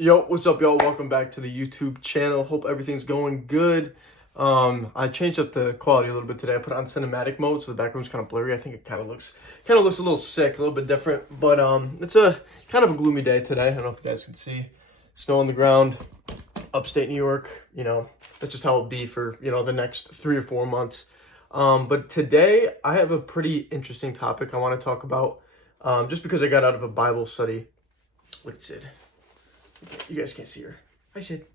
Yo, what's up, y'all? Welcome back to the YouTube channel. Hope everything's going good. I changed up the quality a little bit today. I put it on cinematic mode, so the background's kind of blurry. I think it kind of looks a little sick, a little bit different. But it's a kind of a gloomy day today. I don't know if you guys can see snow on the ground, upstate New York. That's just how it'll be for the next 3 or 4 months. But today I have a pretty interesting topic I want to talk about. Just because I got out of a Bible study with Sid. You guys can't see her. Hi, Sid.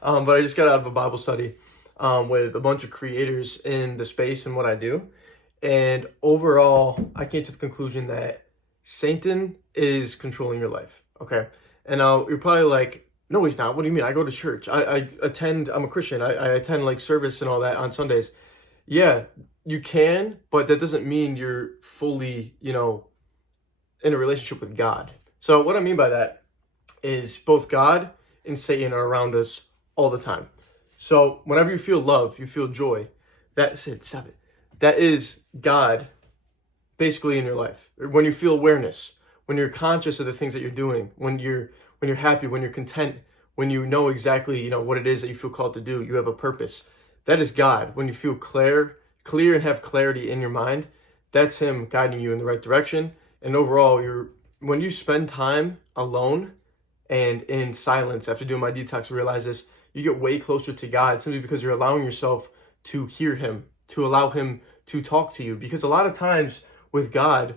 But I just got out of a Bible study with a bunch of creators in the space and what I do. And overall, I came to the conclusion that Satan is controlling your life. Okay. And you're probably like, no, he's not. What do you mean? I go to church. I attend, I'm a Christian. I attend like service and all that on Sundays. Yeah, you can, but that doesn't mean you're fully, in a relationship with God. So what I mean by that is both God and Satan are around us all the time. So whenever you feel love, you feel joy, that's it, stop it. That is God basically in your life. When you feel awareness, when you're conscious of the things that you're doing, when you're happy, when you're content, when you know exactly, what it is that you feel called to do, you have a purpose. That is God. When you feel clear and have clarity in your mind, that's him guiding you in the right direction. And overall, when you spend time alone and in silence, after doing my detox, I realized this, you get way closer to God simply because you're allowing yourself to hear him, to allow him to talk to you. Because a lot of times with God,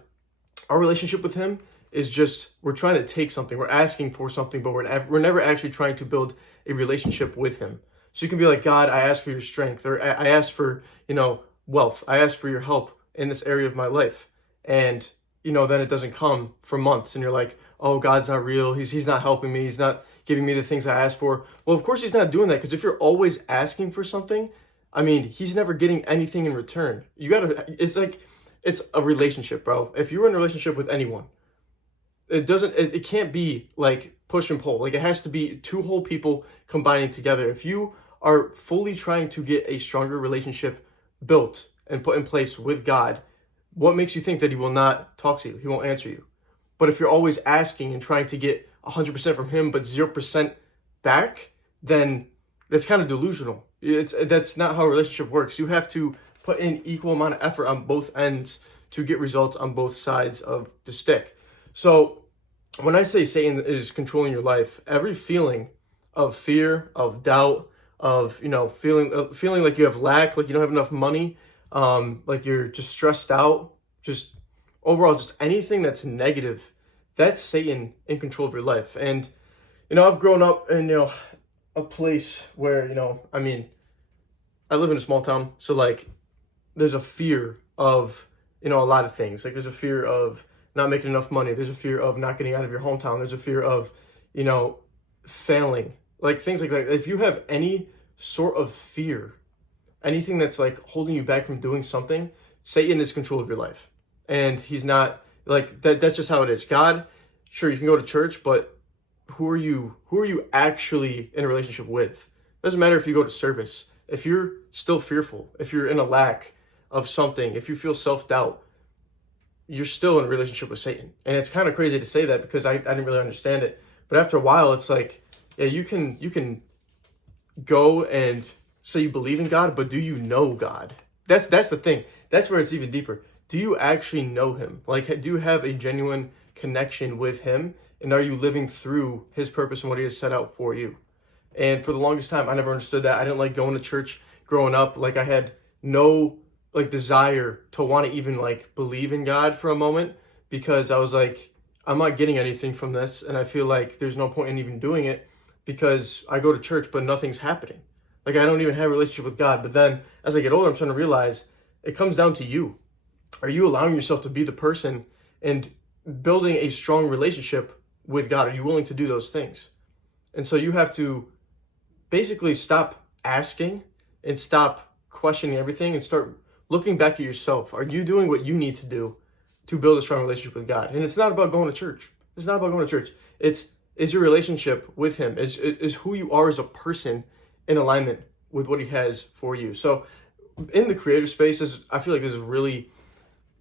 our relationship with him is just, we're trying to take something, we're asking for something, but we're never actually trying to build a relationship with him. So you can be like, God, I ask for your strength, or I ask for, wealth. I ask for your help in this area of my life. And, then it doesn't come for months. And you're like, oh, God's not real. He's not helping me. He's not giving me the things I asked for. Well, of course he's not doing that, because if you're always asking for something, he's never getting anything in return. It's a relationship, bro. If you're in a relationship with anyone, it can't be like push and pull. Like, it has to be two whole people combining together. If you are fully trying to get a stronger relationship built and put in place with God, what makes you think that he will not talk to you? He won't answer you. But if you're always asking and trying to get 100% from him, but 0% back, then that's kind of delusional. That's not how a relationship works. You have to put in equal amount of effort on both ends to get results on both sides of the stick. So when I say Satan is controlling your life, every feeling of fear, of doubt, of, feeling like you have lack, like you don't have enough money, like you're just stressed out, just overall, just anything that's negative, that's Satan in control of your life. And, I've grown up in, a place where, I live in a small town. So like, there's a fear of, a lot of things. Like, there's a fear of not making enough money. There's a fear of not getting out of your hometown. There's a fear of, failing, like things like that. If you have any sort of fear, anything that's like holding you back from doing something, Satan is in control of your life. And he's not like that. That's just how it is. God, sure, you can go to church, but who are you actually in a relationship with? Doesn't matter if you go to service. If you're still fearful, if you're in a lack of something, if you feel self-doubt, you're still in a relationship with Satan. And it's kind of crazy to say that, because I didn't really understand it. But after a while, it's like, yeah, you can go and say you believe in God, but do you know God? That's the thing. That's where it's even deeper. Do you actually know him? Like, do you have a genuine connection with him? And are you living through his purpose and what he has set out for you? And for the longest time, I never understood that. I didn't like going to church growing up. Like, I had no desire to want to even believe in God for a moment, because I was like, I'm not getting anything from this. And I feel like there's no point in even doing it, because I go to church, but nothing's happening. Like, I don't even have a relationship with God. But then as I get older, I'm starting to realize it comes down to you. Are you allowing yourself to be the person and building a strong relationship with God? Are you willing to do those things? And so you have to basically stop asking and stop questioning everything and start looking back at yourself. Are you doing what you need to do to build a strong relationship with God? And it's not about going to church. It's not about going to church. Is your relationship with him, is who you are as a person in alignment with what he has for you. So in the creative spaces, I feel like this is really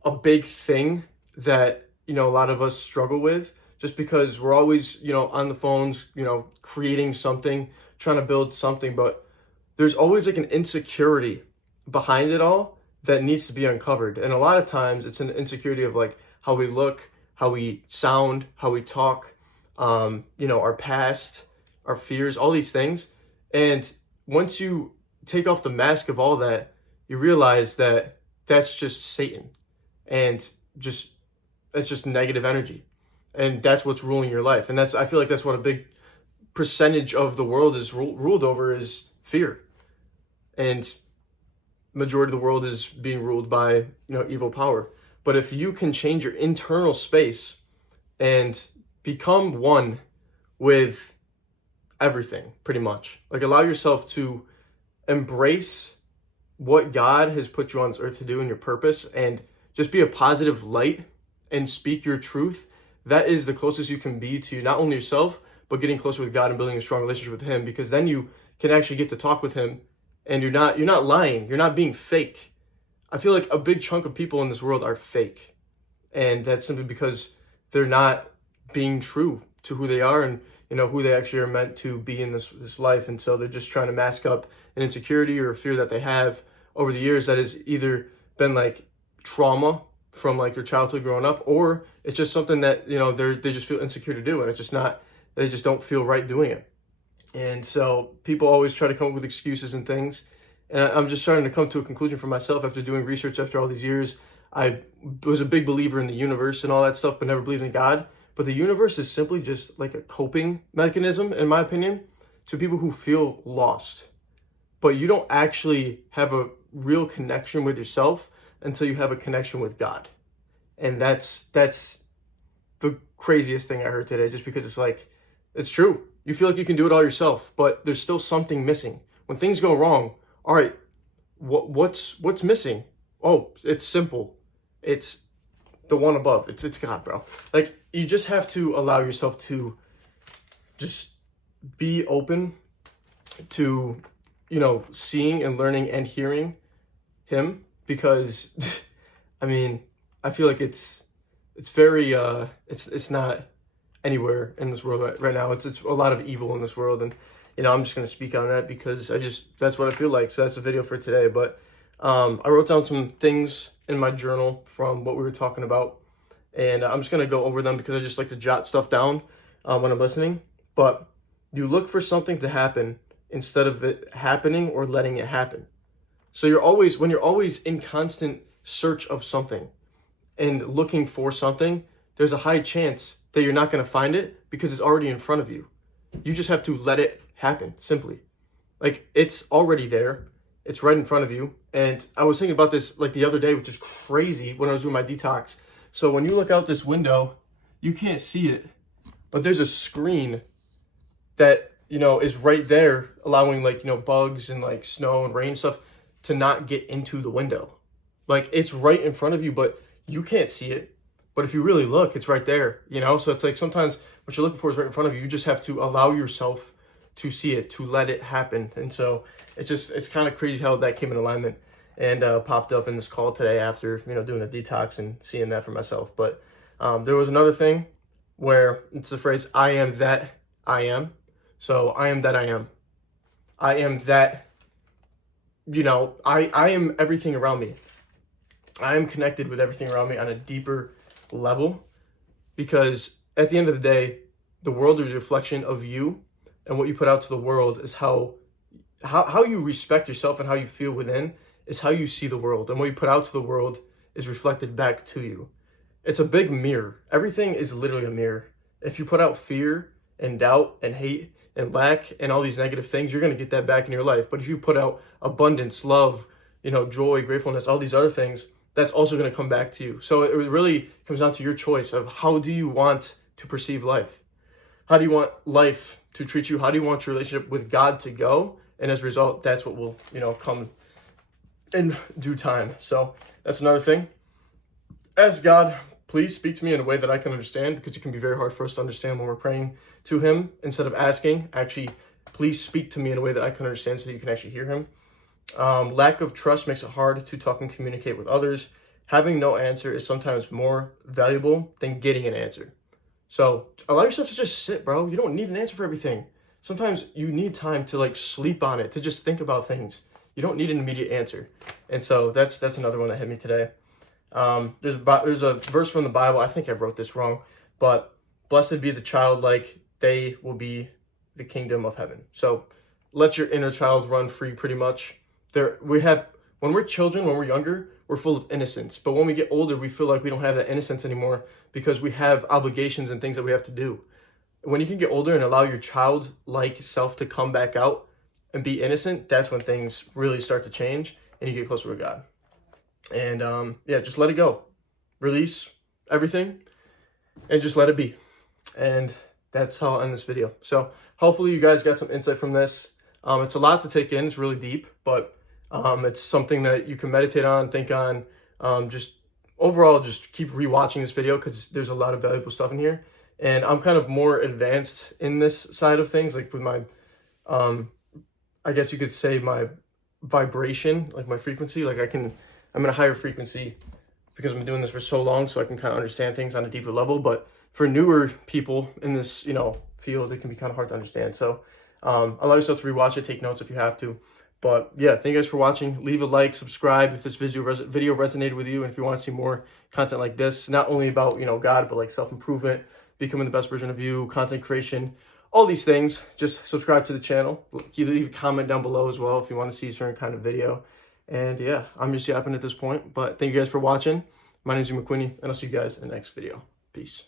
a big thing that, a lot of us struggle with, just because we're always, on the phones, creating something, trying to build something, but there's always like an insecurity behind it all that needs to be uncovered. And a lot of times it's an insecurity of like how we look, how we sound, how we talk, our past, our fears, all these things. And once you take off the mask of all that, you realize that that's just Satan, and it's just negative energy. And that's what's ruling your life. And I feel like that's what a big percentage of the world is ruled over, is fear. And majority of the world is being ruled by, evil power. But if you can change your internal space and become one with everything, pretty much, like allow yourself to embrace what God has put you on this earth to do and your purpose, and just be a positive light and speak your truth, that is the closest you can be to not only yourself, but getting closer with God and building a strong relationship with Him, because then you can actually get to talk with Him, and you're not lying, you're not being fake. I feel like a big chunk of people in this world are fake, and that's simply because they're not being true to who they are and who they actually are meant to be in this life. And so they're just trying to mask up an insecurity or a fear that they have over the years that has either been like trauma from like their childhood growing up, or it's just something that they just feel insecure to do, and it's just not, they just don't feel right doing it. And so people always try to come up with excuses and things, and I'm just trying to come to a conclusion for myself after doing research after all these years. I was a big believer in the universe and all that stuff, but never believed in God. But the universe is simply just like a coping mechanism, in my opinion, to people who feel lost. But you don't actually have a real connection with yourself until you have a connection with God. And that's the craziest thing I heard today, just because it's like, it's true. You feel like you can do it all yourself, but there's still something missing. When things go wrong, all right, what's missing? Oh, it's simple. It's the one above. It's God, bro. Like, you just have to allow yourself to just be open to, seeing and learning and hearing Him, because I mean, I feel like it's very it's not anywhere in this world right now. It's a lot of evil in this world, and I'm just going to speak on that because that's what I feel like. So that's the video for today. But I wrote down some things in my journal from what we were talking about, and I'm just going to go over them because I just like to jot stuff down when I'm listening. But you look for something to happen instead of it happening or letting it happen. So when you're always in constant search of something and looking for something, there's a high chance that you're not going to find it because it's already in front of you. You just have to let it happen, simply. Like, it's already there. It's right in front of you. And I was thinking about this like the other day, which is crazy, when I was doing my detox. So when you look out this window, you can't see it, but there's a screen that, is right there, allowing like, bugs and like snow and rain stuff to not get into the window. Like, it's right in front of you, but you can't see it. But if you really look, it's right there, So it's like sometimes what you're looking for is right in front of you. You just have to allow yourself to see it, to let it happen. And so it's kind of crazy how that came in alignment and popped up in this call today after, doing a detox and seeing that for myself. But there was another thing where it's the phrase, I am that I am. So I am that I am. I am that, I am everything around me. I am connected with everything around me on a deeper level, because at the end of the day, the world is a reflection of you, and what you put out to the world is how you respect yourself, and how you feel within is how you see the world, and what you put out to the world is reflected back to you. It's a big mirror. Everything is literally a mirror. If you put out fear and doubt and hate and lack and all these negative things, you're going to get that back in your life. But if you put out abundance, love, joy, gratefulness, all these other things, that's also going to come back to you. So it really comes down to your choice of how do you want to perceive life? How do you want life to treat you? How do you want your relationship with God to go? And as a result, that's what will, come in due time. So that's another thing. Ask God, please speak to me in a way that I can understand, because it can be very hard for us to understand when we're praying to Him. Instead of asking, actually, please speak to me in a way that I can understand so that you can actually hear Him. Lack of trust makes it hard to talk and communicate with others. Having no answer is sometimes more valuable than getting an answer. So allow yourself to just sit, bro. You don't need an answer for everything. Sometimes you need time to like sleep on it, to just think about things. You don't need an immediate answer. And so that's another one that hit me today. There's a verse from the Bible. I think I wrote this wrong, but blessed be the childlike, they will be the kingdom of heaven. So let your inner child run free, pretty much. When we're children, when we're younger, we're full of innocence. But when we get older, we feel like we don't have that innocence anymore because we have obligations and things that we have to do. When you can get older and allow your childlike self to come back out and be innocent, that's when things really start to change and you get closer to God. And yeah, just let it go. Release everything and just let it be. And that's how I'll end this video. So hopefully you guys got some insight from this. It's a lot to take in. It's really deep, but it's something that you can meditate on, think on. Just overall, just keep rewatching this video because there's a lot of valuable stuff in here. And I'm kind of more advanced in this side of things, like with my, I guess you could say my vibration, like my frequency. Like I'm in a higher frequency because I've been doing this for so long, so I can kind of understand things on a deeper level. But for newer people in this, field, it can be kind of hard to understand. So allow yourself to rewatch it, take notes if you have to. But yeah, thank you guys for watching. Leave a like, subscribe if this video resonated with you, and if you want to see more content like this, not only about God, but like self-improvement, becoming the best version of you, content creation, all these things. Just subscribe to the channel. Leave a comment down below as well if you want to see a certain kind of video. And yeah, I'm just yapping at this point, but thank you guys for watching. My name is McQueeney, and I'll see you guys in the next video. Peace.